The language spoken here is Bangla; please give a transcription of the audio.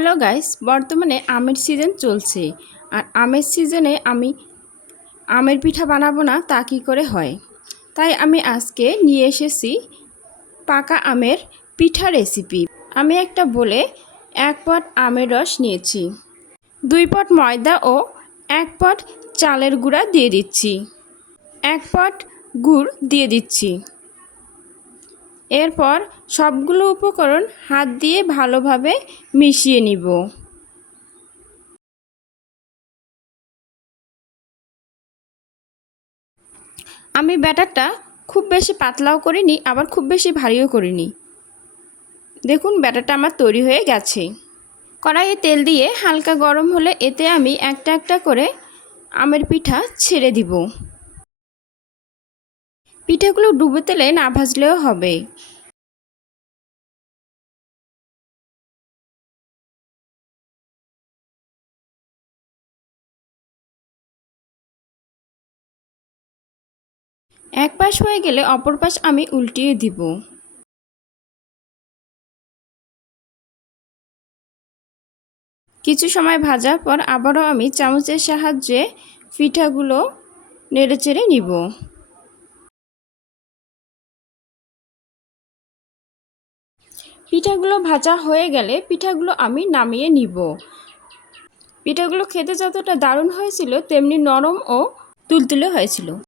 হ্যালো গাইস, বর্তমানে আমের সিজন চলছে। আর আমের সিজনে আমি আমের পিঠা বানাবো না, তা কী করে হয়? তাই আমি আজকে নিয়ে এসেছি পাকা আমের পিঠা রেসিপি আমি একটা বলে এক পট আমের রস নিয়েছি, দুই পট ময়দা ও এক পট চালের গুঁড়া দিয়ে দিচ্ছি, এক পট গুড় দিয়ে দিচ্ছি। এরপর সবগুলো উপকরণ হাত দিয়ে ভালোভাবে মিশিয়ে নিব। আমি ব্যাটারটা খুব বেশি পাতলাও করিনি, আবার খুব বেশি ভারীও করিনি। দেখুন, ব্যাটারটা আমার তৈরি হয়ে গেছে। কড়াইয়ে তেল দিয়ে হালকা গরম হলে এতে আমি একটা একটা করে আমের পিঠা ছেড়ে দিব। পিঠাগুলো ডুবে তেলে না ভাজলেও হবে। এক পাশ হয়ে গেলে অপর পাশ আমি উল্টিয়ে দিব। কিছু সময় ভাজার পর আবারও আমি চামচের সাহায্যে পিঠাগুলো নেড়েচেড়ে নিব। পিঠাগুলো ভাজা হয়ে গেলে পিঠাগুলো আমি নামিয়ে নিব। পিঠাগুলো খেতে যতটা দারুণ হয়েছিল, তেমনি নরম ও তুলতুলে হয়েছিল।